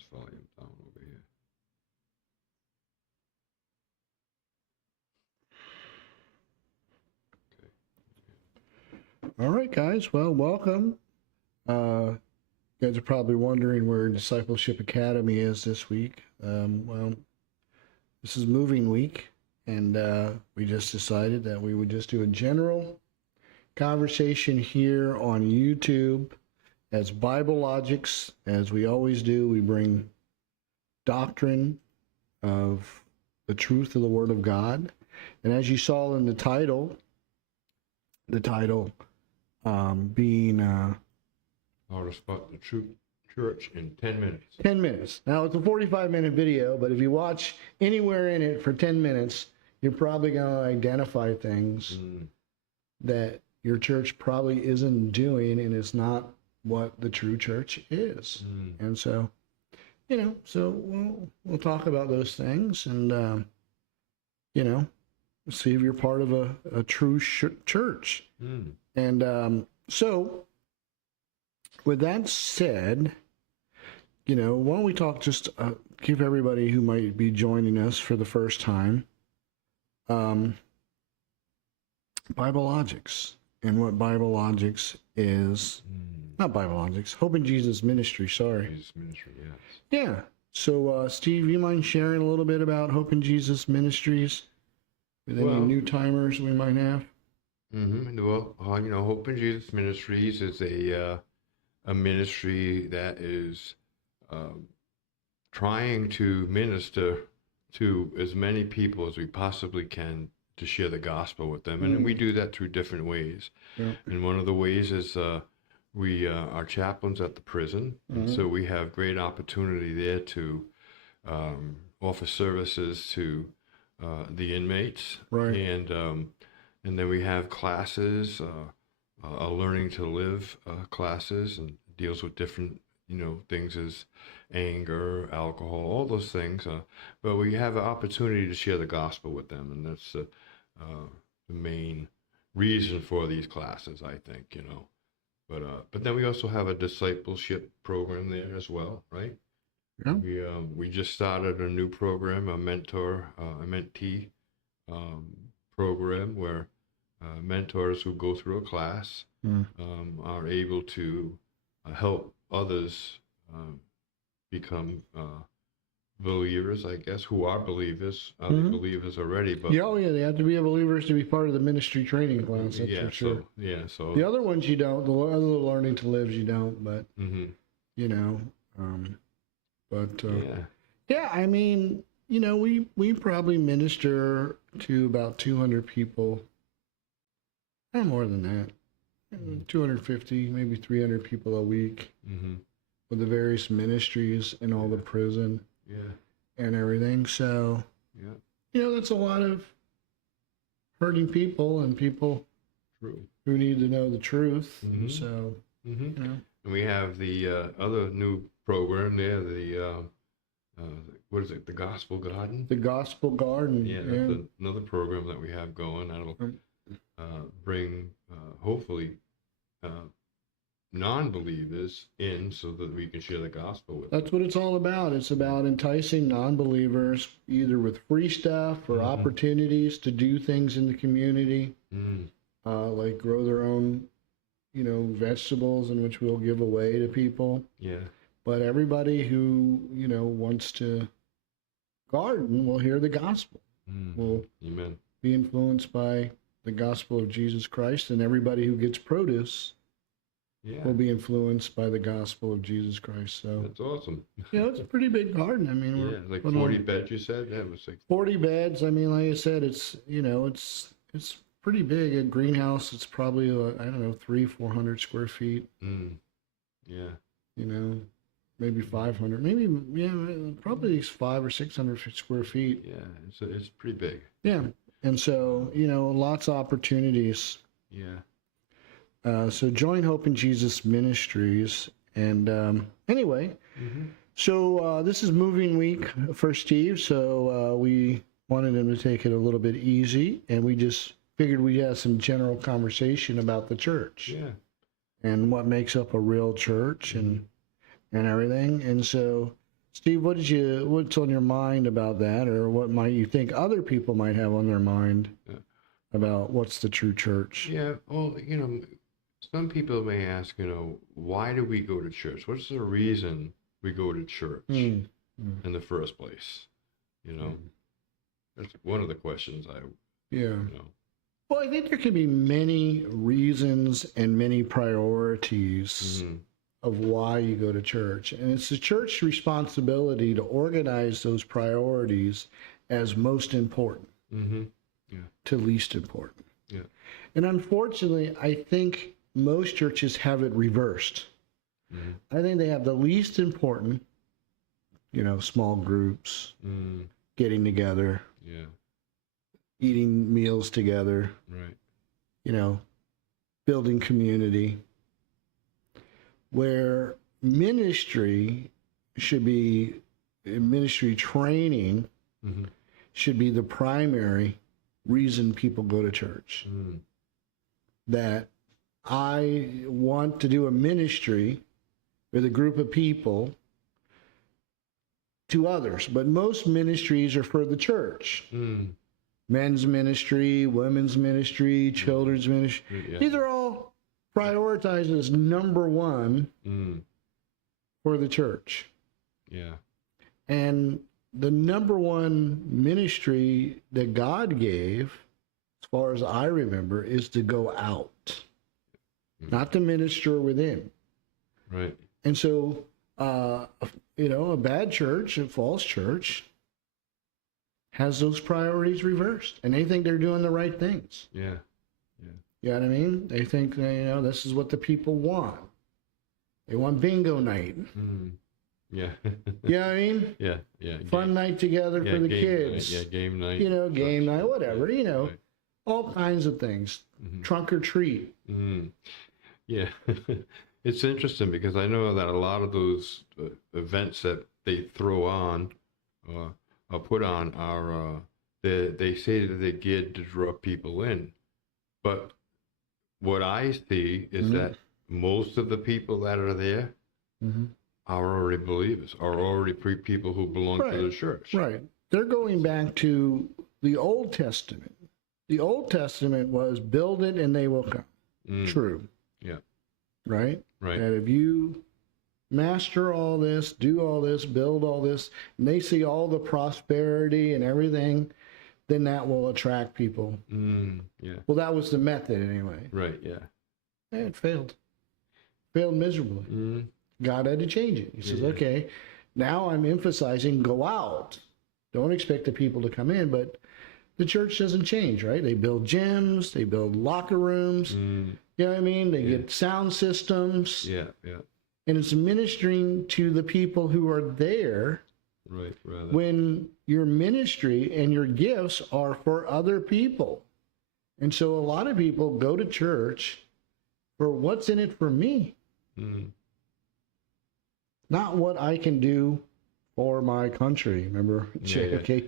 this volume down over here. All right, guys. Well, welcome. You guys are probably wondering where Discipleship Academy is this week. Well, this is moving week, and we just decided that we would just do a general conversation here on YouTube as Bible Logics. As we always do, we bring doctrine of the truth of the Word of God. And as you saw in the title being How to spot the true church in 10 minutes. 10 minutes. Now, it's a 45-minute video, but if you watch anywhere in it for 10 minutes, you're probably going to identify things that your church probably isn't doing, and it's not what the true church is. And so, we'll talk about those things and, see if you're part of a true church. And so, with that said, why don't we talk, just give everybody who might be joining us for the first time, Bible Logics, and what Bible Logics is. Not Bible Logics, Hope in Jesus Ministry, sorry. Jesus Ministry, yes. Yeah. So, Steve, you mind sharing a little bit about Hope in Jesus Ministries with any new timers we might have? Well, Hope in Jesus Ministries is a ministry that is trying to minister to as many people as we possibly can to share the gospel with them. And we do that through different ways. Yeah. And one of the ways is we are chaplains at the prison. And so we have great opportunity there to offer services to the inmates. Right. And then we have classes, a learning to live classes, and deals with different, things as anger, alcohol, all those things. But we have an opportunity to share the gospel with them, and that's the main reason for these classes, I think, But then we also have a discipleship program there as well, right? Yeah. We just started a new program, a mentee program where mentors who go through a class are able to help others become believers, I guess, who are believers. They believers already, but they have to be believers to be part of the ministry training class. That's for sure. So the other ones you don't. The other learning to lives you don't. But I mean, we probably minister to about 200 people. Not more than that. 250, maybe 300 people a week with the various ministries in all the prison and everything. So, that's a lot of hurting people and people who need to know the truth. So, And we have the other new program there, the what is it? The Gospel Garden? The Gospel Garden. Yeah, that's another program that we have going that'll bring, hopefully, non-believers in so that we can share the gospel with them. That's what it's all about. It's about enticing non-believers either with free stuff or opportunities to do things in the community, like grow their own, vegetables, in which we'll give away to people. Yeah. But everybody who, wants to garden will hear the gospel. Will Amen. Be influenced by the gospel of Jesus Christ, and everybody who gets produce will be influenced by the gospel of Jesus Christ. So that's awesome. It's a pretty big garden. I mean, like 40 beds. You said that was like 40 beds. I mean, like I said, it's it's pretty big. A greenhouse, it's probably 300-400 square feet. Maybe 500. Maybe probably 500 or 600 square feet. Yeah, it's pretty big. Yeah. And so, lots of opportunities. Yeah. So join Hope in Jesus Ministries. And anyway, so this is moving week for Steve. So we wanted him to take it a little bit easy. And we just figured we'd have some general conversation about the church. Yeah. And what makes up a real church and everything. And so Steve, what's on your mind about that, or what might you think other people might have on their mind Yeah. about what's the true church? Yeah, well, some people may ask, why do we go to church? What's the reason we go to church Mm. in the first place? That's one of the questions Yeah. you know. Well, I think there can be many reasons and many priorities Mm, of why you go to church. And it's the church's responsibility to organize those priorities as most important mm-hmm. Yeah. to least important. Yeah. And unfortunately, I think most churches have it reversed. Mm-hmm. I think they have the least important, small groups, Mm, getting together, yeah. eating meals together, Right. building community, where ministry training Mm-hmm. should be the primary reason people go to church. Mm, That I want to do a ministry with a group of people to others, but most ministries are for the church. mm, Men's ministry, women's ministry, children's ministry. yeah. These are all prioritized as number one Mm, for the church. yeah. And the number one ministry that God gave, as far as I remember, is to go out, not to minister within. Right. And so, a bad church, a false church, has those priorities reversed, and they think they're doing the right things. Yeah. You know what I mean? They think, this is what the people want. They want bingo night. Mm, yeah. You know what I mean? Yeah. Yeah. Fun night together for the game kids. Night. Yeah. Game night. Game night, Yeah, whatever, right. all kinds of things. Mhm. Trunk or treat. Mm. Yeah. It's interesting because I know that a lot of those events that they throw on, put on, are they say that they're geared to draw people in, but what I see is Mhm. that most of the people that are there Mm-hmm. are already believers, are already people who belong to the Right. church. Right. They're going back to the Old Testament. The Old Testament was build it and they will come. Mm, True. Yeah. Right? Right. That if you master all this, do all this, build all this, and they see all the prosperity and everything, then that will attract people. Mm, yeah. Well, that was the method anyway. Right. Yeah. And it failed. Failed miserably. Mm, God had to change it. He says, Yeah. okay, now I'm emphasizing go out. Don't expect the people to come in, but the church doesn't change, right? They build gyms, they build locker rooms. mm, You know what I mean? They Yeah. get sound systems. yeah. Yeah. And it's ministering to the people who are there Right. Rather. when your ministry and your gifts are for other people. And so a lot of people go to church for what's in it for me, Mm, not what I can do for my country. Remember, Yeah, yeah. JFK?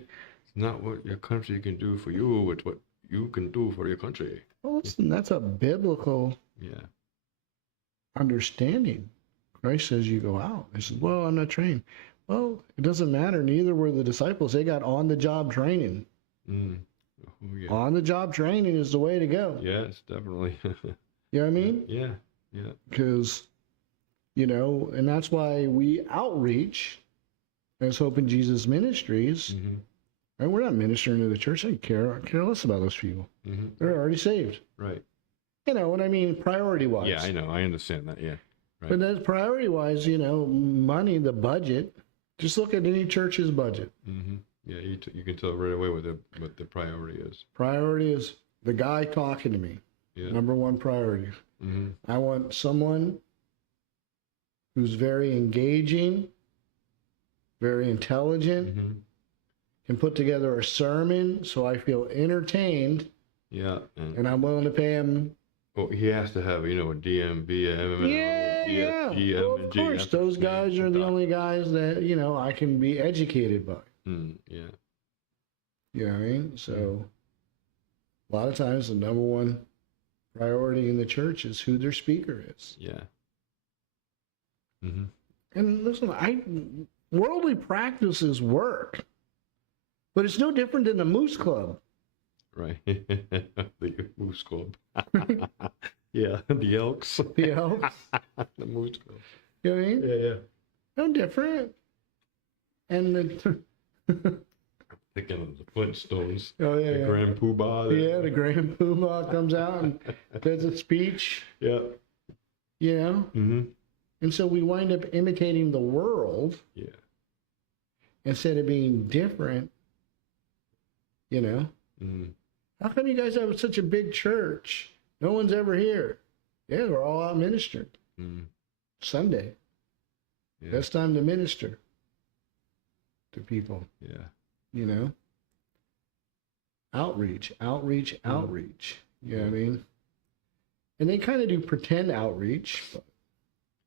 It's not what your country can do for you, it's what you can do for your country. Well, listen, that's a biblical Yeah. understanding. Christ says you go out. He says, well, I'm not trained. Well, it doesn't matter. Neither were the disciples. They got on-the-job training. Mm. Oh, yeah. On-the-job training is the way to go. Yes, definitely. You know what I mean? Yeah. Yeah. Because, and that's why we outreach as Hope in Jesus Ministries. Mm-hmm. And we're not ministering to the church. I care less about those people. Mm-hmm. They're already saved. Right. You know what I mean? Priority-wise. Yeah, I know. I understand that. Yeah. Right. But that's priority-wise, money, the budget. Just look at any church's budget. Mm-hmm. Yeah, you can tell right away what the priority is. Priority is the guy talking to me. Yeah. Number one priority. Mm-hmm. I want someone who's very engaging, very intelligent, Mm-hmm. can put together a sermon so I feel entertained, Yeah. and I'm willing to pay him. Well, he has to have, a DMB, a MML, Yeah. ESG, Well, of M&G, course, that's those his guys name. are the only guys that, I can be educated by. Yeah. You know what I mean? So a lot of times the number one priority in the church is who their speaker is. Yeah. Mm-hmm. And listen, worldly practices work, but it's no different than the Moose Club. Right. The Moose Club. Yeah, the Elks. The Elks. The Moose Club. You know what I mean? Yeah, yeah. No different. And Thinking of the Flintstones. oh yeah, The yeah. Grand Poobah. Yeah, the Grand Poobah comes out and does a speech. Yeah. You know, Mm-hmm. and so we wind up imitating the world Yeah. instead of being different. You know, Mm-hmm. how come you guys have such a big church? No one's ever here. Yeah, we're all out ministering. Mm-hmm. Sunday, Yeah. best time to minister to people. Yeah. You know, outreach. You know what I mean? And they kind of do pretend outreach, but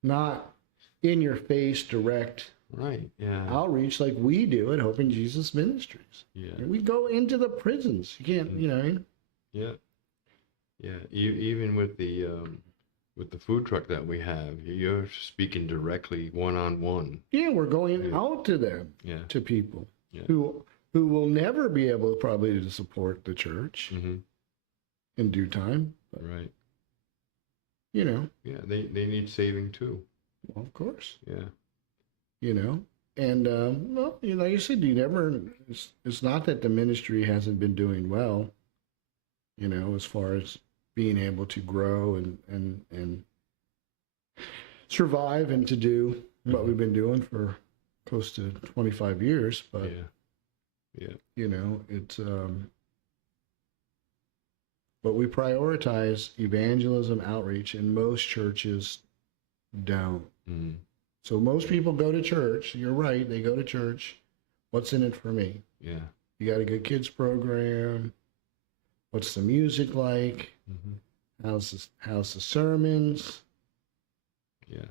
not in your face direct Right. Yeah. outreach like we do at Hope in Jesus Ministries. Yeah. And we go into the prisons. You can't, you know what I mean? Yeah. Yeah. Even with the food truck that we have, you're speaking directly one-on-one. Yeah, we're going Yeah. out to them, Yeah. to people Yeah. who will never be able probably to support the church Mm-hmm. in due time. But, Right. you know, Yeah. They need saving too. well, of course, Yeah. you know. And, well, you know, like you said, it's not that the ministry hasn't been doing well, you know, as far as being able to grow and survive and to do what Mhm. we've been doing for close to 25 years. But, Yeah. Yeah. you know, it's, but we prioritize evangelism outreach, and most churches don't. Mm-hmm. So most people go to church. You're right. They go to church. What's in it for me? Yeah. You got a good kids program. What's the music like? Mm-hmm. How's the sermons? Yeah.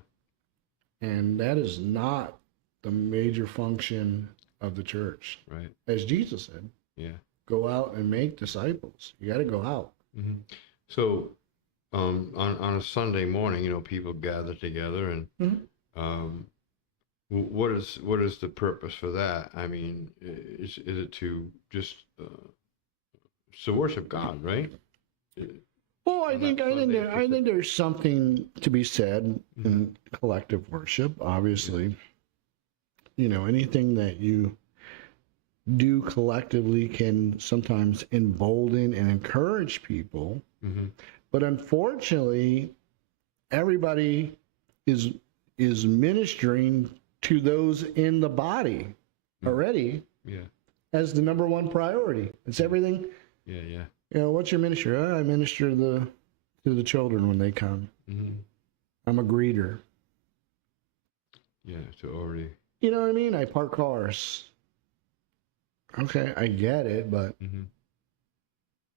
And that is not the major function of the church. Right. As Jesus said, Yeah. go out and make disciples. You got to go out. Mm-hmm. So, on a Sunday morning, you know, people gather together, and Mhm. what is the purpose for that? I mean, is it to just to worship God, right? Well, I On think that Sunday I think there's something to be said in collective worship. Obviously, you know, anything that you do collectively can sometimes embolden and encourage people. Mm-hmm. But unfortunately, everybody is ministering to those in the body already Yeah. as the number one priority. It's everything. Yeah. Yeah. You know, what's your ministry? I minister to the children when they come. Mm-hmm. I'm a greeter. Yeah. To already. You know what I mean? I park cars. Okay, I get it, but Mm-hmm.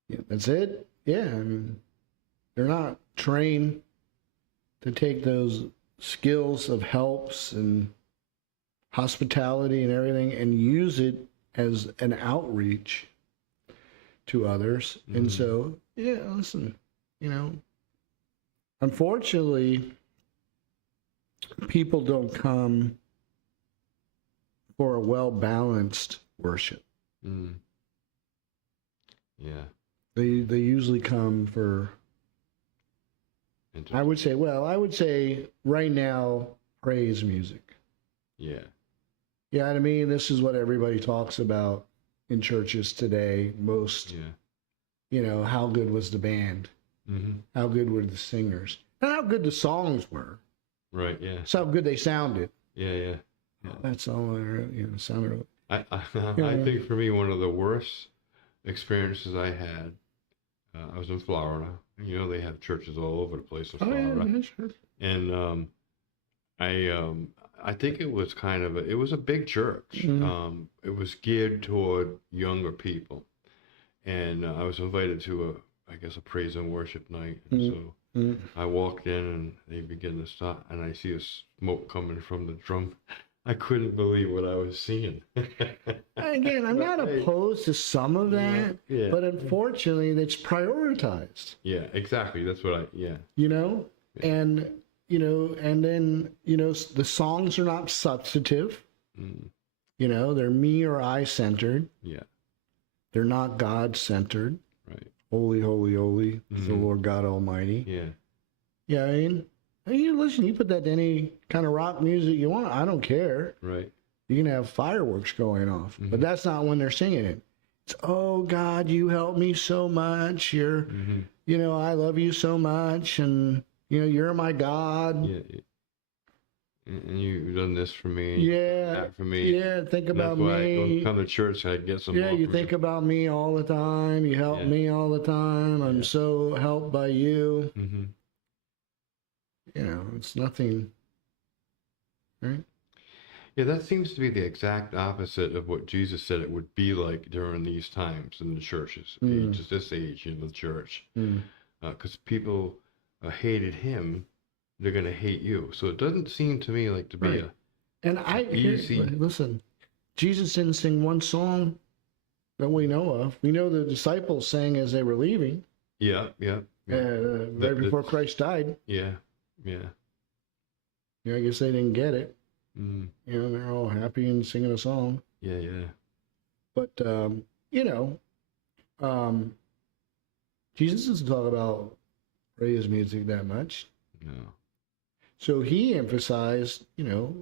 yeah, that's it. Yeah, I mean, they're not trained to take those skills of helps and hospitality and everything and use it as an outreach to others. And Mhm. so, yeah, listen, you know, unfortunately, people don't come for a well-balanced worship. Mm. Yeah. They usually come for, I would say right now, praise music. Yeah. You know what I mean? This is what everybody talks about in churches today. Most, Yeah. you know, how good was the band? Mm-hmm. How good were the singers? Not how good the songs were. Right. Yeah. It's how good they sounded. Yeah. Yeah. Yeah. That's all I really, you know, sounded really. I Yeah. think for me, one of the worst experiences I had, I was in Florida. You know, they have churches all over the place in Oh, Florida. yeah, sure. And I think it was kind of it was a big church. Mhm. It was geared toward younger people, and I was invited to I guess a praise and worship night. And Mhm. so Mm. I walked in, and they began to start, and I see a smoke coming from the drum. I couldn't believe what I was seeing. Again, I'm not Hey. opposed to some of that, Yeah. but unfortunately, it's prioritized. Yeah, exactly. That's what I. Yeah. You know, Yeah. and you know, and then, you know, the songs are not substantive. Mm. You know, they're me or I centered. Yeah. They're not God centered. Right. Holy, holy, holy is the Mhm. Lord God Almighty. Yeah. Yeah, I mean, you listen, you put that to any kind of rock music you want. I don't care. Right. You can have fireworks going off, but that's not when they're singing it. It's, oh God, you help me so much. You're, Mm-hmm. you know, I love you so much, and you know, you're my God. Yeah. And you've done this for me. Yeah, That for me. yeah. Think And about that's why I me. go come to church. So I get some. Yeah, more you from think about me all the time. You help Yeah. me all the time. I'm Yeah. so helped by you. Mm-hmm. You know, it's nothing. Right? Yeah, that seems to be the exact opposite of what Jesus said it would be like during these times in the churches, ages, this age in the church. Mm. Because people hated him, they're going to hate you. So it doesn't seem to me like to be Right. And easy. listen, Jesus didn't sing one song that we know of. We know the disciples sang as they were leaving, yeah. right before Christ died. Yeah. You know, I guess they didn't get it. Mm. You know, they're all happy and singing a song. Yeah. But, you know, Jesus doesn't talk about praise music that much. No. So he emphasized, you know,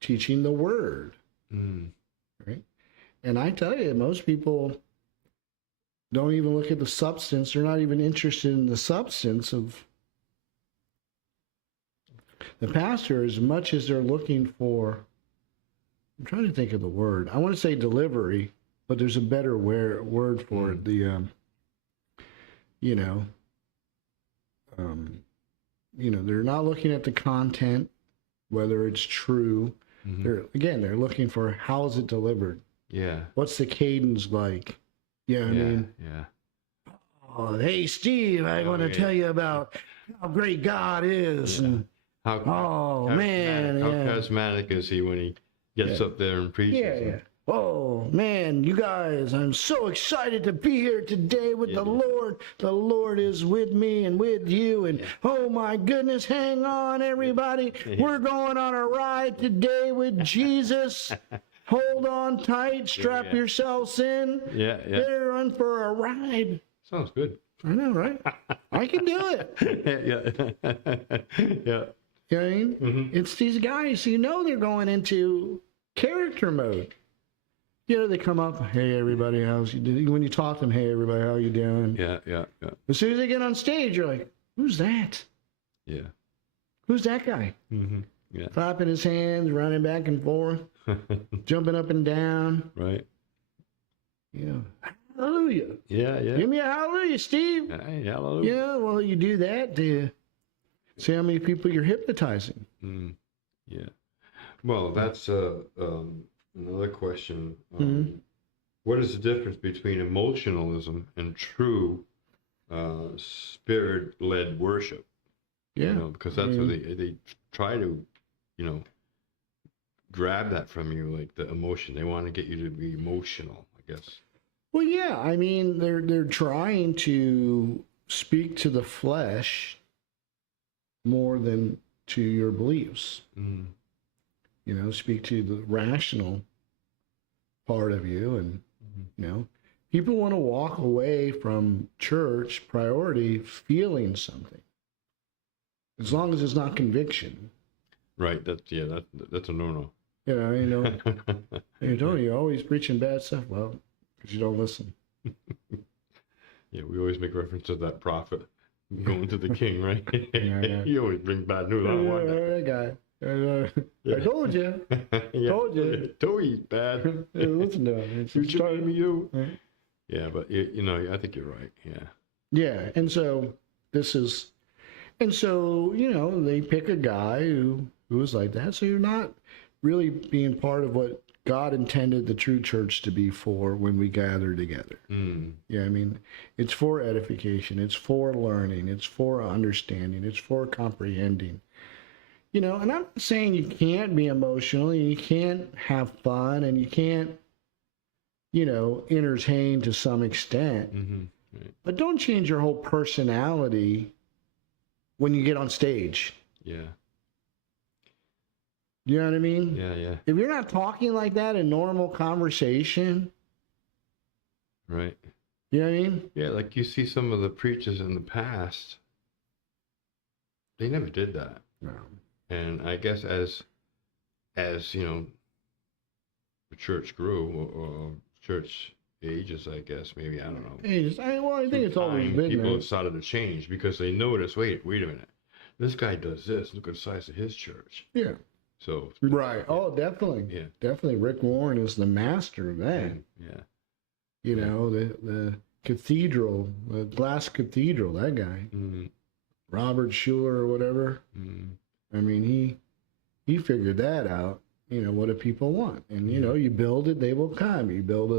teaching the word. Mm. Right? And I tell you, most people don't even look at the substance. They're not even interested in the substance of the pastor as much as they're looking for. I'm trying to think of the word. I want to say delivery, but there's a better word for it. The, you know, they're not looking at the content, whether it's true. Mm-hmm. They're looking for how is it delivered. Yeah. What's the cadence like? You know what I mean? Yeah. Oh, hey, Steve, I want to tell you about how great God is. Yeah. And, How man. How Yeah. charismatic is he when he gets up there and preaches? Yeah. Oh, man, you guys, I'm so excited to be here today with the Lord. The Lord is with me and with you. And oh, my goodness, hang on, everybody. We're going on a ride today with Jesus. Hold on tight. Strap yourselves in. Yeah. They're on for a ride. Sounds good. I know, right? I can do it. Yeah. You know what I mean? Mm-hmm. It's these guys, you know, they're going into character mode. You know, they come up, hey, everybody, how's you doing? When you talk to them, hey, everybody, how you doing? Yeah. As soon as they get on stage, you're like, who's that? Yeah. Who's that guy? Mm-hmm. Yeah. Clapping his hands, running back and forth, jumping up and down. Right. You know, hallelujah. Yeah. Give me a hallelujah, Steve. Hey, hallelujah. Yeah, well, you do that to see how many people you're hypnotizing. Yeah. Well, that's another question. What is the difference between emotionalism and true spirit-led worship? Yeah. You know, because that's what they try to, you know, grab that from you, like the emotion. They want to get you to be emotional, I guess. Well, yeah. I mean, they're trying to speak to the flesh more than to your beliefs. Mm. You know, speak to the rational part of you, and you know, people want to walk away from church priority feeling something, as long as it's not conviction. Right. That's a no-no. Yeah, you know, hey, Tony, you're always preaching bad stuff. Well, because you don't listen. Yeah, we always make reference to that prophet going to the king, right? Yeah. You always bring bad news. I don't want that. That guy. I told you. Yeah. Told you. Told you, bad. Hey, listen to him. It's You started me, you. Right. Yeah, but you know, I think you're right. Yeah. Yeah, and so you know, they pick a guy who was like that. So you're not really being part of what God intended the true church to be for when we gather together. Yeah, I mean, it's for edification, it's for learning, it's for understanding, it's for comprehending. You know, and I'm not saying you can't be emotional, you can't have fun, and you can't, you know, entertain to some extent. Right. But don't change your whole personality when you get on stage. Yeah. You know what I mean? Yeah, yeah. If you're not talking like that in normal conversation, Right. you know what I mean? Yeah, like you see some of the preachers in the past, they never did that. No. And I guess as you know, the church grew or church ages, I guess, maybe, I don't know. I think it's always Time, been people there. have started to change because they notice, wait a minute, this guy does this. Look at the size of his church. Yeah. So Right. Oh, definitely. yeah, Definitely. Rick Warren is the master of that. yeah, You know, the cathedral, the glass cathedral, that guy. mm, Robert Schuller or whatever. mm, I mean, he figured that out. You know, what do people want? And, you know, you build it, they will come. You build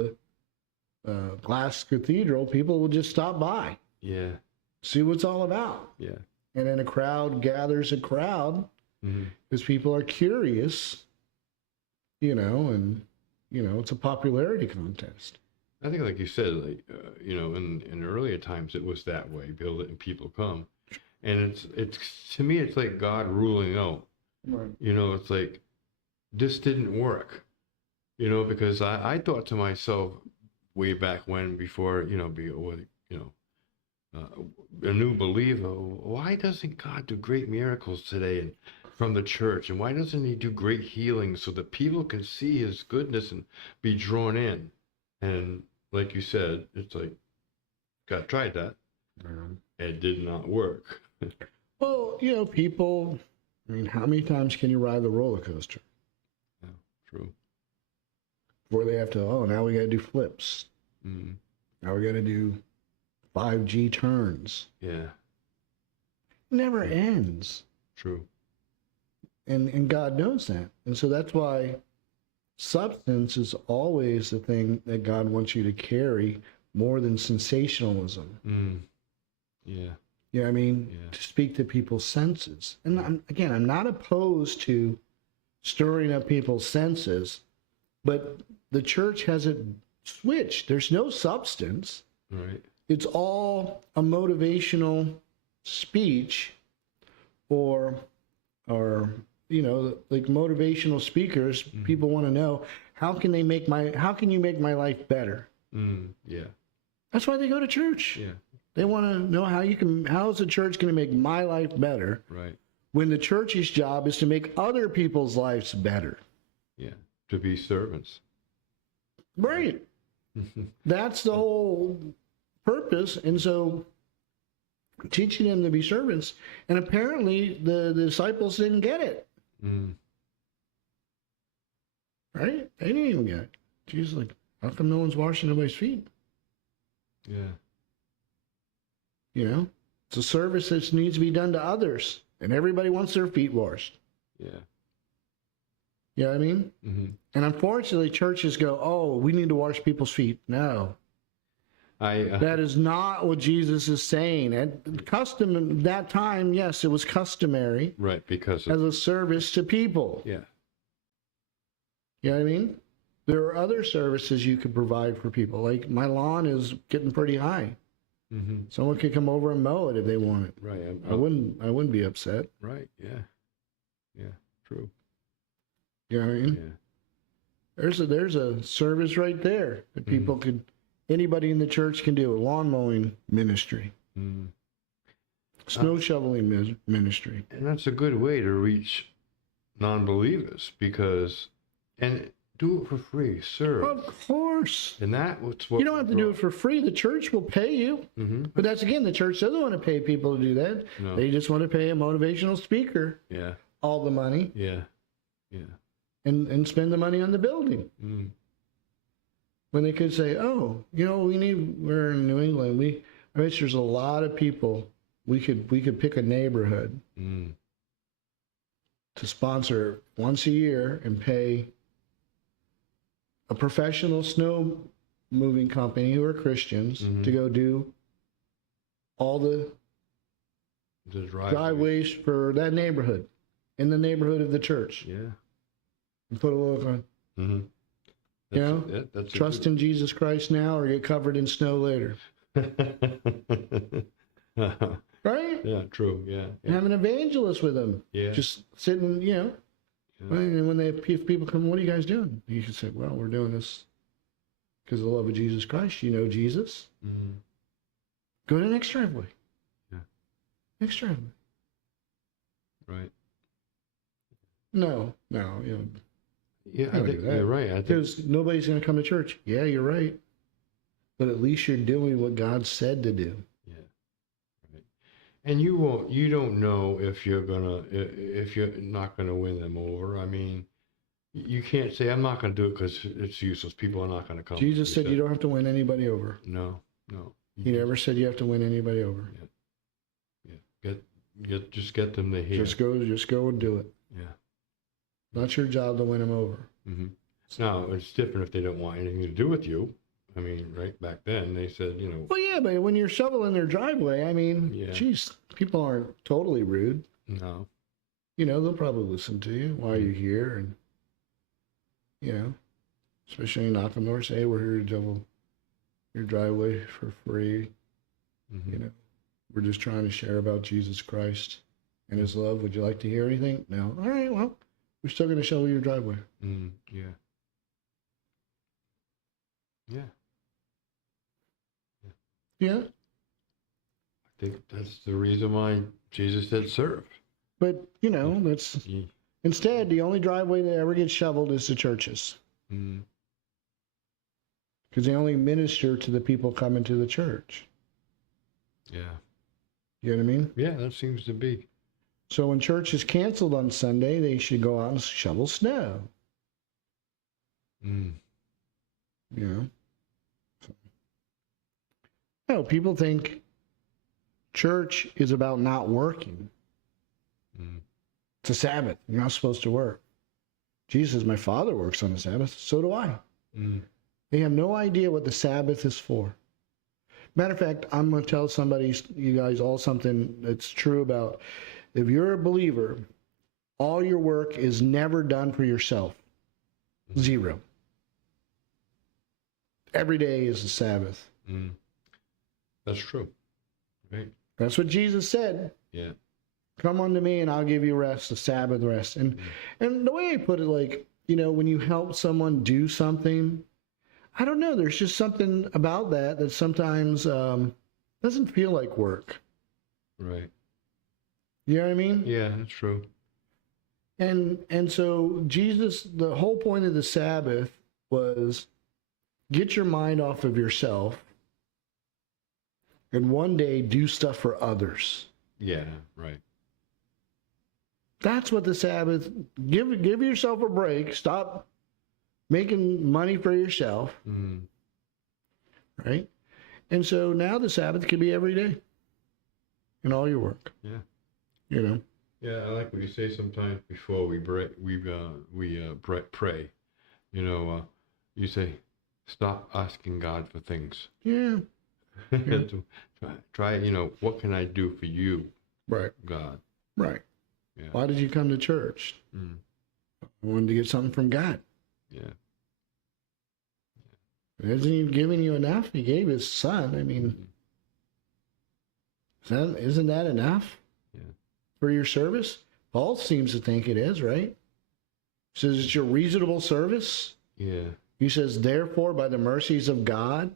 a glass cathedral, people will just stop by, yeah, see what's all about. yeah, And then a crowd gathers a crowd mm, because people are curious, you know, and, you know, it's a popularity contest. I think, like you said, like you know, in earlier times it was that way. Build it and people come, and it's to me it's like God ruling out. Right. You know, it's like this didn't work. You know, because I thought to myself way back when, before you know, a new believer, why doesn't God do great miracles today and from the church, and why doesn't He do great healings so that people can see His goodness and be drawn in? And like you said, it's like, God tried that. It did not work. Well, you know, people, I mean, how many times can you ride the roller coaster Yeah, true. before they have to, oh, now we got to do flips. Mm, Now we got to do 5G turns. yeah, Never ends. true. And God knows that. And so that's why substance is always the thing that God wants you to carry more than sensationalism. Mm, yeah, You know what I mean? Yeah. To speak to people's senses. And I'm not opposed to stirring up people's senses, but the church hasn't switched. There's no substance. right. It's all a motivational speech or you know, like motivational speakers. People want to know, how can you make my life better? Yeah, That's why they go to church. yeah, They want to know how is the church going to make my life better, right. when the church's job is to make other people's lives better. Yeah, to be servants. Right. That's the whole purpose. And so teaching them to be servants, and apparently the disciples didn't get it. Mm, Right? They didn't even get it. Jesus, like, how come no one's washing anybody's feet? yeah, You know, it's a service that needs to be done to others, and everybody wants their feet washed. yeah. You know what I mean? Mm-hmm. And unfortunately, churches go, oh, we need to wash people's feet. No, that is not what Jesus is saying. At custom that time, yes, it was customary right, because as a service to people. yeah, You know what I mean? There are other services you could provide for people. Like, my lawn is getting pretty high. mm-hmm. Someone could come over and mow it if they want it. Right. I wouldn't be upset. Right. Yeah. Yeah. True. You know what I mean? Yeah. There's a service right there that people could, anybody in the church can do. A lawn mowing ministry, snow shoveling ministry. And that's a good way to reach non-believers and do it for free, serve. Of course. And that's what You don't have to do it for free. The church will pay you. Mm-hmm. But that's, again, the church doesn't want to pay people to do that. No. They just want to pay a motivational speaker Yeah. all the money Yeah. Yeah. and spend the money on the building. Mm. When they could say, oh, you know, we're in New England. I bet there's a lot of people. We could pick a neighborhood to sponsor once a year and pay a professional snow moving company who are Christians to go do all the driveways for that neighborhood, in the neighborhood of the church. Yeah. And put a logo on, Mm-hmm. you know, That's trust in Jesus Christ now or get covered in snow later. Right? Yeah, true. Yeah. And have an evangelist with them. Yeah. Just sitting, you know, And when if people come, what are you guys doing? You can say, well, we're doing this because of the love of Jesus Christ. You know Jesus. Mm-hmm. Go to the next driveway. Yeah. Next driveway. Right. No, you know. Yeah, I I don't think do that. you're right. I think Because nobody's going to come to church. Yeah, you're right. But at least you're doing what God said to do. yeah. Right. And you don't know if you're not gonna win them over. I mean, you can't say I'm not gonna do it because it's useless. People are not gonna come. Jesus said you don't have to win anybody over. No. He never said you have to win anybody over. Yeah. Just get them to hear. Just go and do it. Yeah. Not your job to win them over. Mm-hmm. Now it's different if they don't want anything to do with you. I mean, right back then they said, Well, yeah, but when you're shoveling their driveway, I mean, Yeah. geez, people aren't totally rude. no. They'll probably listen to you while you're here, and especially knock on the door, say, hey, we're here to shovel your driveway for free. Mm-hmm. We're just trying to share about Jesus Christ and his love. Would you like to hear anything? No. All right, well, we're still going to shovel your driveway. Yeah. Yeah. Yeah. I think that's the reason why Jesus said serve. But, that's Yeah. instead, the only driveway that ever gets shoveled is the churches. Mm-hmm. Because they only minister to the people coming to the church. Yeah. You know what I mean? Yeah, that seems to be. So when church is canceled on Sunday, they should go out and shovel snow. Mm. No, people think church is about not working. Mm. It's a Sabbath. You're not supposed to work. Jesus says, my Father works on the Sabbath. So do I. Mm. They have no idea what the Sabbath is for. Matter of fact, I'm going to tell you guys all something that's true about if you're a believer, all your work is never done for yourself. Zero. Every day is the Sabbath. Mm. That's true. Right. That's what Jesus said. Yeah. Come unto me and I'll give you rest, the Sabbath rest. And the way I put it, like, when you help someone do something, I don't know, there's just something about that sometimes doesn't feel like work. Right. You know what I mean? Yeah, that's true. And so Jesus, the whole point of the Sabbath was get your mind off of yourself and one day do stuff for others. Yeah, right. That's what the Sabbath, give yourself a break. Stop making money for yourself. Mm. Right? And so now the Sabbath can be every day in all your work. Yeah. Yeah, I like what you say sometimes before we pray. You say, stop asking God for things. Yeah. Try, what can I do for you, Right. God? Right. Yeah. Why did you come to church? Mm. I wanted to get something from God. Yeah. Isn't he giving you enough? He gave his son. I mean, isn't that enough for your service? Paul seems to think it is, right? He says it's your reasonable service. Yeah. He says, therefore, by the mercies of God,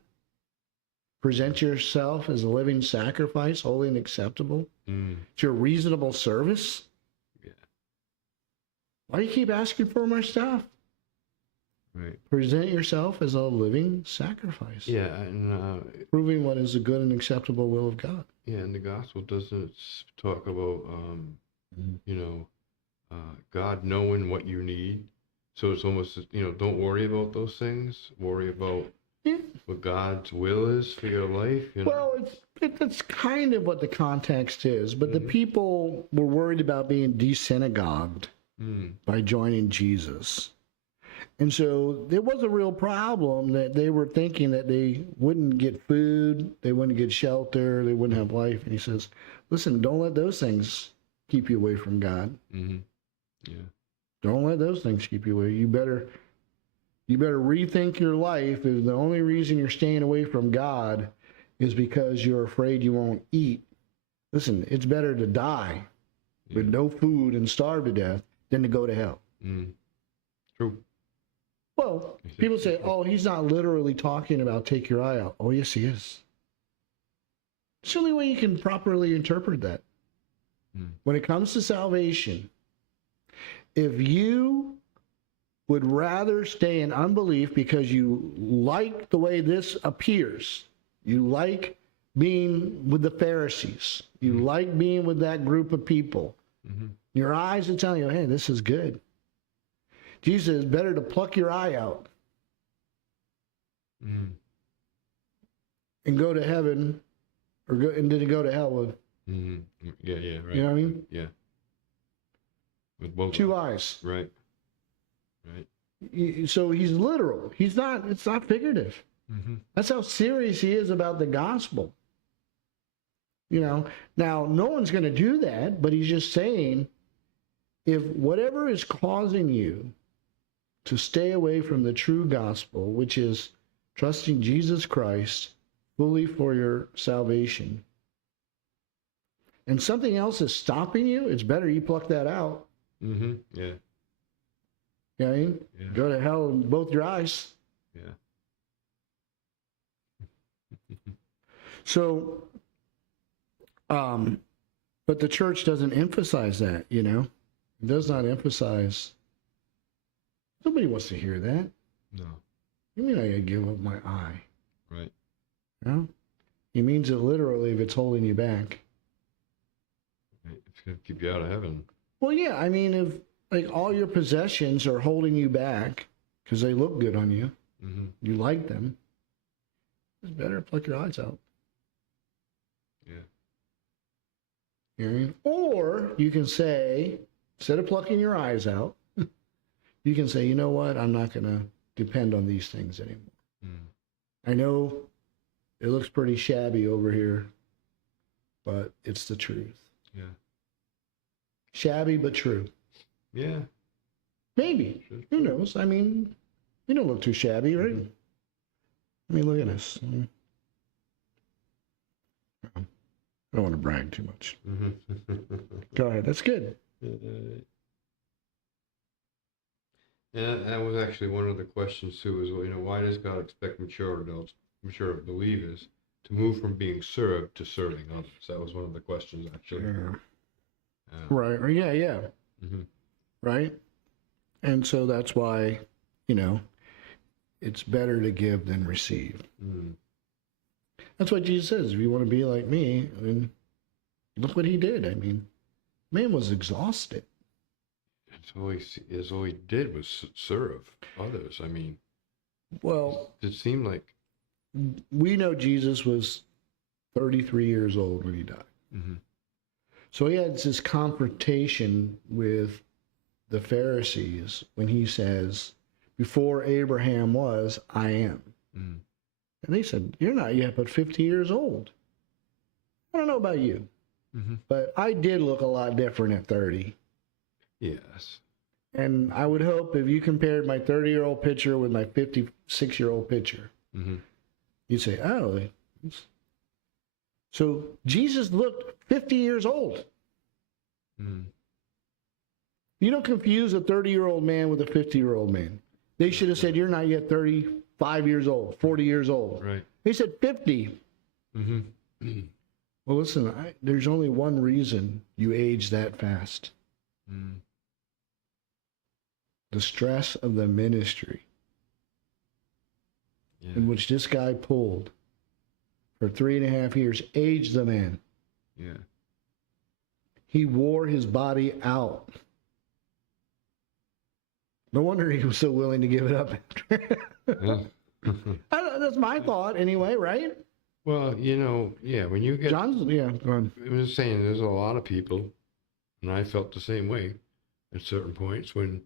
present yourself as a living sacrifice, holy and acceptable. Mm. It's your reasonable service. Yeah. Why do you keep asking for more stuff? Right. Present yourself as a living sacrifice. Yeah, and Proving what is the good and acceptable will of God. yeah, and the gospel doesn't talk about God knowing what you need. So it's almost don't worry about those things. Worry about what God's will is for your life. Well, that's kind of what the context is. But the people were worried about being desynagogued by joining Jesus. And so there was a real problem that they were thinking that they wouldn't get food, they wouldn't get shelter, they wouldn't have life. And he says, listen, don't let those things keep you away from God. Mm-hmm. Yeah. Don't let those things keep you away. You better rethink your life. If the only reason you're staying away from God is because you're afraid you won't eat. Listen, it's better to die with no food and starve to death than to go to hell. Mm. True. Well, people say, oh, he's not literally talking about take your eye out. Oh, yes, he is. It's the only way you can properly interpret that. Mm. When it comes to salvation, if you would rather stay in unbelief because you like the way this appears, you like being with the Pharisees, you like being with that group of people, Mm-hmm. your eyes are telling you, hey, this is good. Jesus says, better to pluck your eye out Mm. and go to heaven or go and then go to hell with, Mm. Yeah, yeah, right. you know what I mean? Yeah. With both Two eyes. eyes. Right. Right. So he's literal. He's not, it's not figurative. Mm-hmm. That's how serious he is about the gospel. You know, now no one's going to do that, but he's just saying, if whatever is causing you to stay away from the true gospel, which is trusting Jesus Christ fully for your salvation, and something else is stopping you, it's better you pluck that out. Mm-hmm. Yeah. You know what I mean? Yeah. Go to hell in both your eyes. Yeah. So, but the church doesn't emphasize that, you know? It does not emphasize. Nobody wants to hear that. No. You mean I gotta give up my eye? Right. You know? He means it literally if it's holding you back. Right. It's gonna keep you out of heaven. Well, yeah, I mean, if like all your possessions are holding you back because they look good on you, Mm-hmm. you like them, it's better to pluck your eyes out. Yeah. You know what I mean? Or you can say, instead of plucking your eyes out, you can say, you know what? I'm not going to depend on these things anymore. Mm. I know it looks pretty shabby over here, but it's the truth. Yeah. Shabby, but true. Yeah. Maybe. Who knows? I mean, we don't look too shabby, right? I mean, look at us. I don't want to brag too much. Mm-hmm. Go ahead. That's good. Yeah, that was actually one of the questions too. Is, well, why does God expect mature adults, mature believers, to move from being served to serving others? That was one of the questions actually. Yeah. Right. Or yeah. Mm-hmm. Right. And so that's why, it's better to give than receive. Mm. That's what Jesus says. If you want to be like me, I mean, look what he did. I mean, man was exhausted. That's all he did was serve others. I mean, Well, it seemed like. we know Jesus was 33 years old when he died. Mm-hmm. So he had this confrontation with the Pharisees when he says, before Abraham was, I am. Mm. And they said, you're not yet but 50 years old. I don't know about you, Mm-hmm. but I did look a lot different at 30. Yes. And I would hope if you compared my 30-year-old picture with my 56-year-old picture, Mm-hmm. you'd say, oh. So Jesus looked 50 years old. Mm. You don't confuse a 30-year-old man with a 50-year-old man. They should have said, you're not yet 35 years old, 40 years old. Right. They said 50. Mm-hmm. Well, listen, there's only one reason you age that fast. Mm. The stress of the ministry Yeah. in which this guy pulled for 3.5 years aged the man. Yeah. He wore his body out. No wonder he was so willing to give it up. Yeah. That's my thought anyway, right? Well, yeah, when you get. John's, yeah, go on. I was saying there's a lot of people, and I felt the same way at certain points, when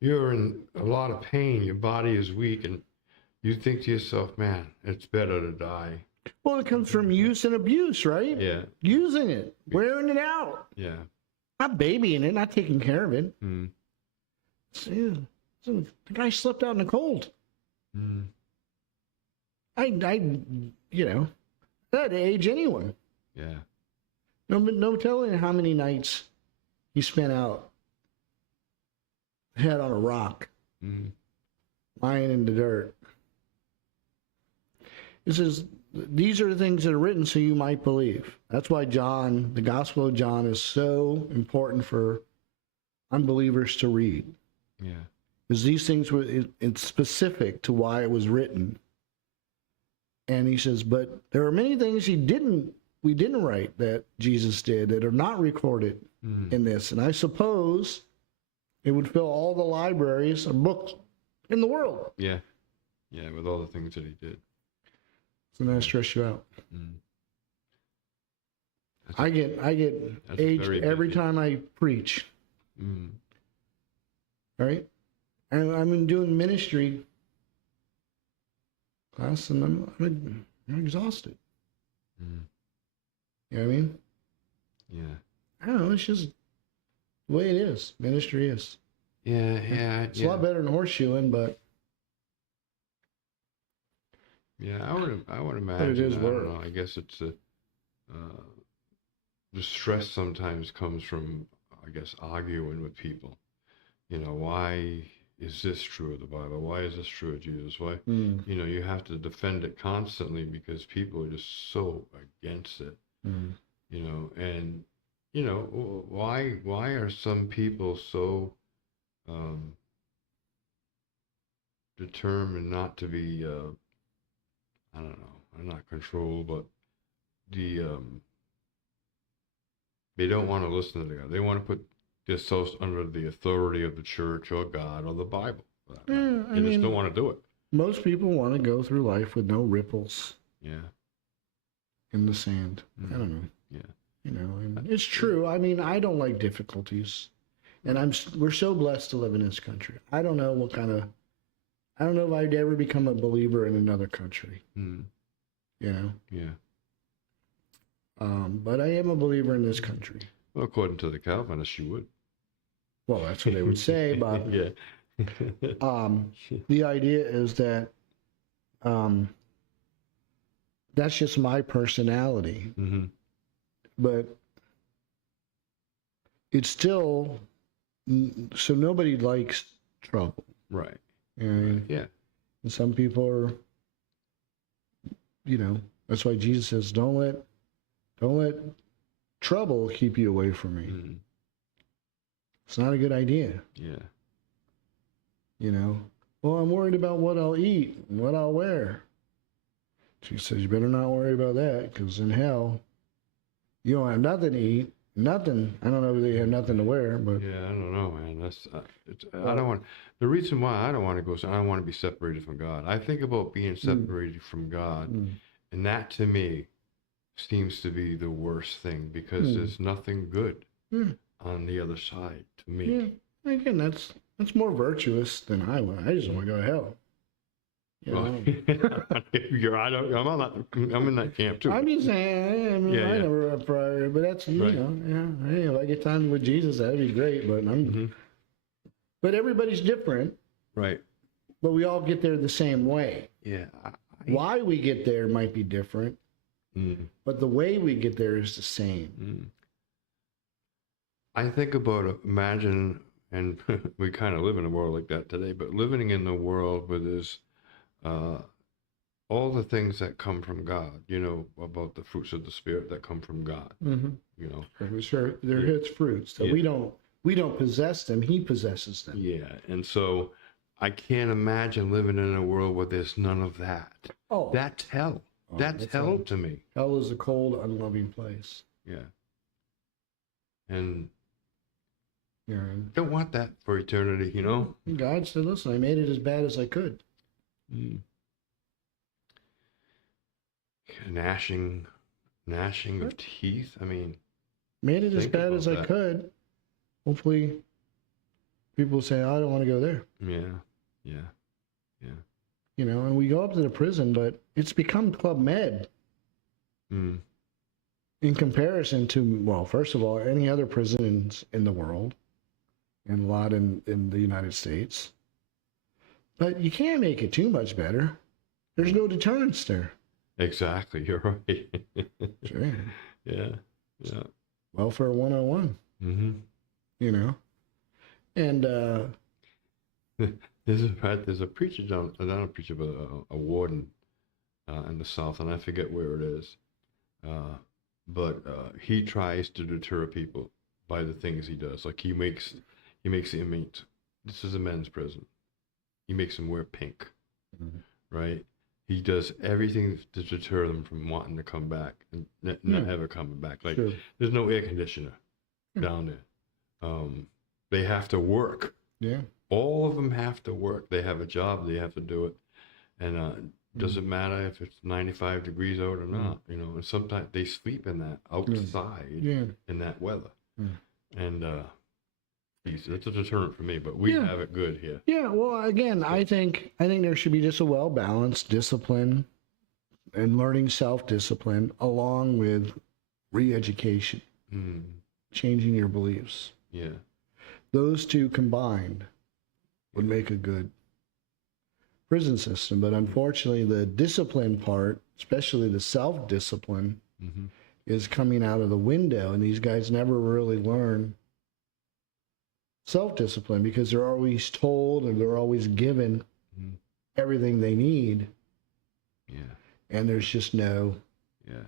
you're in a lot of pain, your body is weak, and you think to yourself, man, it's better to die. Well, it comes from use and abuse, right? Yeah. Using it, wearing it out, Yeah. not babying it, not taking care of it. Mm. So, the guy slept out in the cold. Mm. That'd age anyone. Yeah. No telling how many nights he spent out head on a rock, lying in the dirt. It says, these are the things that are written so you might believe. That's why John, the Gospel of John, is so important for unbelievers to read. Yeah. Because these things were, it's specific to why it was written. And he says, but there are many things we didn't write that Jesus did that are not recorded in this. And I suppose it would fill all the libraries of books in the world. Yeah. Yeah, with all the things that he did. So that stress you out. Mm. I get aged every time I preach. Mm. Right? And I'm doing ministry class, and I'm exhausted. Mm. You know what I mean? Yeah. I don't know. It's just the way it is. Ministry is. Yeah, It's a lot better than horseshoeing, but yeah, I would imagine. it is I work. don't know. I guess it's the stress sometimes comes from, I guess, arguing with people. You know, why is this true of the Bible? Why is this true of Jesus? Why, you know, you have to defend it constantly because people are just so against it. You know, and you know, why are some people so determined not to be I don't know, not controlled, but the they don't want to listen to God. They want to put themselves under the authority of the church or God or the Bible. They just don't want to do it. Most people want to go through life with no ripples Yeah. in the sand. I don't know. Yeah. You know, and it's true. I mean, I don't like difficulties, and we're so blessed to live in this country. I don't know if I'd ever become a believer in another country. You know. Yeah. But I am a believer in this country. Well, according to the Calvinists, you would. Well, that's what they would say, but Yeah. the idea is that that's just my personality. But it's still, so nobody likes trouble. Right. You know what I mean? Yeah. And some people are, you know, that's why Jesus says, don't let trouble keep you away from me. It's not a good idea. Yeah. You know, well, I'm worried about what I'll eat and what I'll wear. She says, you better not worry about that, because in hell, you don't have nothing to eat, nothing. I don't know if they have nothing to wear, but Yeah, I don't know, man. That's I don't want. The reason why I don't want to go, I don't want to be separated from God. I think about being separated from God, and that to me seems to be the worst thing because there's nothing good on the other side to me. Yeah, again, that's more virtuous than I want. I just want to go to hell. You know? I'm in that camp too. I'm just saying. I mean, I never have priority, but that's you know, yeah. Hey, if I get time with Jesus, that'd be great. But but everybody's different. Right. But we all get there the same way. Yeah. Why we get there might be different, but the way we get there is the same. I think about imagine, and we kind of live in a world like that today, but living in the world where there's all the things that come from God, you know, about the fruits of the Spirit that come from God, you know. Sure, they're His fruits. So we don't possess them; He possesses them. Yeah, and so I can't imagine living in a world where there's none of that. Oh, that's hell. That's hell to me. Hell is a cold, unloving place. Yeah, and yeah, don't want that for eternity, you know. God said, "Listen, I made it as bad as I could." Gnashing of teeth. I mean, made it as bad as I could. Hopefully, people say, "I don't want to go there." Yeah. You know, and we go up to the prison, but it's become Club Med in comparison to, well, first of all, any other prisons in the world, and a lot in the United States. But you can't make it too much better. There's no deterrence there. Exactly, you're right. Sure. Yeah. Welfare 101. You know, and There's a preacher not a preacher, but a warden in the South, and I forget where it is. But he tries to deter people by the things he does. Like he makes the inmates. This is a men's prison. He makes them wear pink, right? He does everything to deter them from wanting to come back and not ever coming back. Like Sure. there's no air conditioner down there. They have to work. Yeah. All of them have to work. They have a job. They have to do it, and doesn't matter if it's 95 degrees out or not. You know, and sometimes they sleep in that outside Yeah. in that weather, Mm. and it's a deterrent for me. But we Yeah. have it good here. Yeah, well, again, I think there should be just a well-balanced discipline and learning self-discipline along with re-education, Mm, changing your beliefs. yeah. Those two combined would make a good prison system. But unfortunately, the discipline part, especially the self-discipline, Mm-hmm. is coming out of the window, and these guys never really learn self-discipline because they're always told and they're always given Mhm. everything they need, Yeah. and there's just no, Yeah.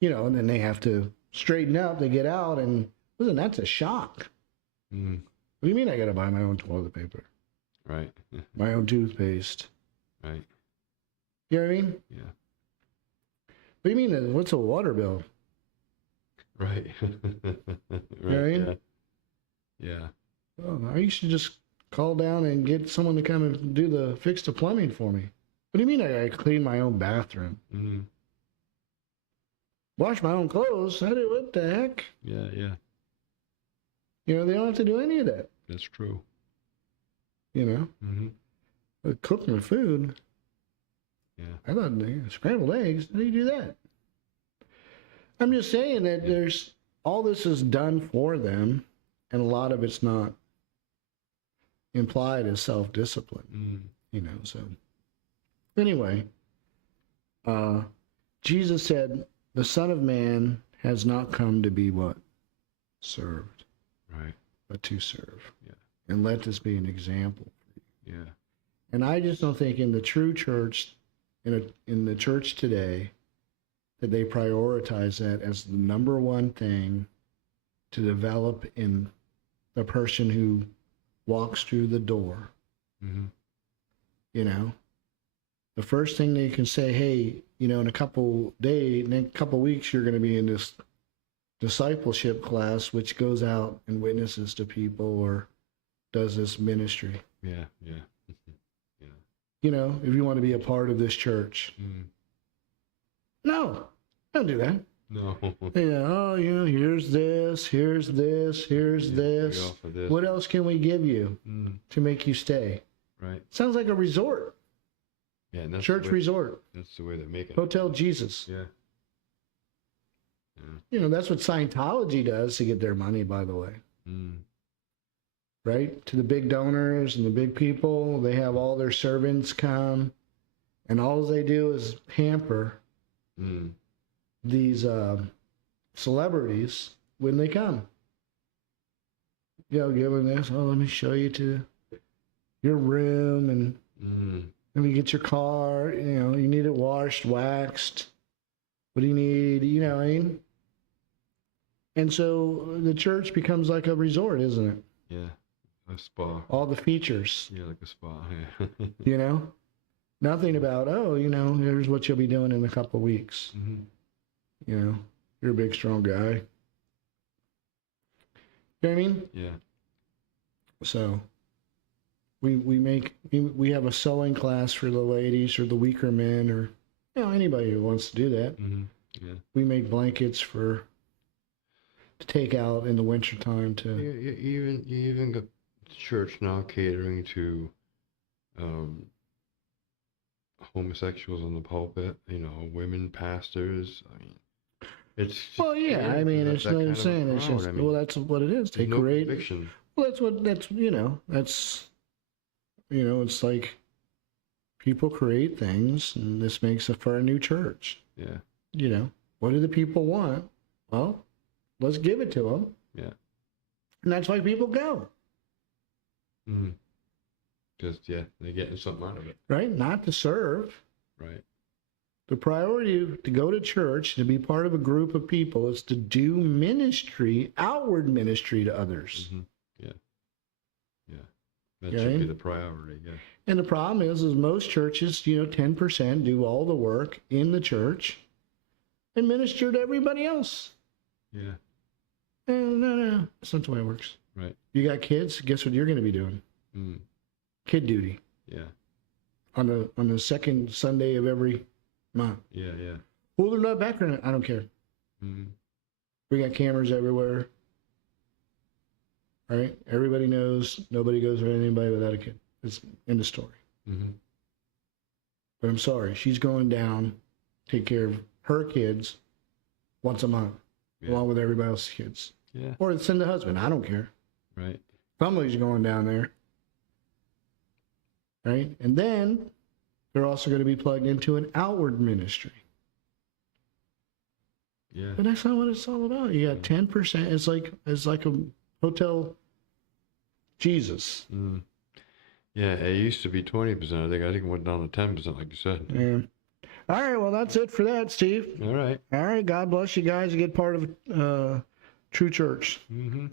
and then they have to straighten up. They get out, and listen, that's a shock. Mm, What do you mean I got to buy my own toilet paper, right. my own toothpaste? Right. You know what I mean? Yeah. What do you mean? What's a water bill? Right. Right? Yeah. Yeah. Oh, I used to just call down and get someone to come and fix the plumbing for me. What do you mean I got to clean my own bathroom? Mm-hmm. Wash my own clothes? What the heck? Yeah. Yeah. They don't have to do any of that. That's true. Mm-hmm. But cook my food. Yeah. I thought scrambled eggs. How do you do that? I'm just saying that there's all this is done for them, and a lot of it's not implied as self-discipline. Mm-hmm. So anyway, Jesus said, "The Son of Man has not come to be what? Served, Right. but to serve." Yeah. And let this be an example. Yeah. And I just don't think in the true church, in the church today, that they prioritize that as the number one thing to develop in the person who walks through the door. Mm-hmm. The first thing they can say, hey, in a couple days, in a couple weeks, you're going to be in this discipleship class, which goes out and witnesses to people or does this ministry. Yeah. Yeah. If you want to be a part of this church. Mm. No, don't do that. No. Here's this, here's this, here's Yeah, this. we offer this. What else can we give you to make you stay? Right. Sounds like a resort, Yeah. And that's church the way, resort, That's the way they make it. Hotel Jesus. Yeah. That's what Scientology does to get their money, by the way. Mm. Right? To the big donors and the big people, they have all their servants come, and all they do is pamper these celebrities when they come. Give them this. Oh, let me show you to your room, and let me get your car. You need it washed, waxed. What do you need? What I mean? And so the church becomes like a resort, isn't it? Yeah. A spa. All the features. Yeah, like a spa. Yeah. Nothing about, here's what you'll be doing in a couple of weeks. Mm-hmm. You're a big, strong guy. You know what I mean? Yeah. So we have a sewing class for the ladies or the weaker men or anybody who wants to do that. Mm-hmm. Yeah. We make blankets to take out in the wintertime to You even got church now catering to homosexuals in the pulpit, women pastors. I mean, it's just well, yeah. I mean, it's that not kind of saying it's crowd. just I mean, well, that's what it is. They there's no create. conviction. Well, it's like people create things, and this makes it for a new church. Yeah. What do the people want? Well, let's give it to them. Yeah. And that's why people go. Mm-hmm. Because, yeah, they're getting something out of it. right? Not to serve. Right. The priority to go to church, to be part of a group of people, is to do ministry, outward ministry to others. Mm-hmm. Yeah. Yeah. That Okay. should be the priority. Yeah. And the problem is most churches, 10% do all the work in the church and minister to everybody else. Yeah. No, that's not the way it works. Right. You got kids, guess what you're going to be doing? Mm. Kid duty Yeah. on the second Sunday of every month. Yeah. Yeah. Well, they're not background. I don't care. Mm. We got cameras everywhere. Right? Everybody knows nobody goes with anybody without a kid. It's end of story. Mm-hmm. But I'm sorry, she's going down, take care of her kids once a month, Yeah. along with everybody else's kids. Yeah. Or send the husband. I don't care. Right. Somebody's going down there. Right? And then they're also going to be plugged into an outward ministry. Yeah. But that's not what it's all about. You got 10%. It's like a hotel Jesus. Mm. Yeah. It used to be 20%. I think it went down to 10%, like you said. Yeah. All right. Well, that's it for that, Steve. All right. All right. God bless you guys. You get part of True Church. Mm-hmm.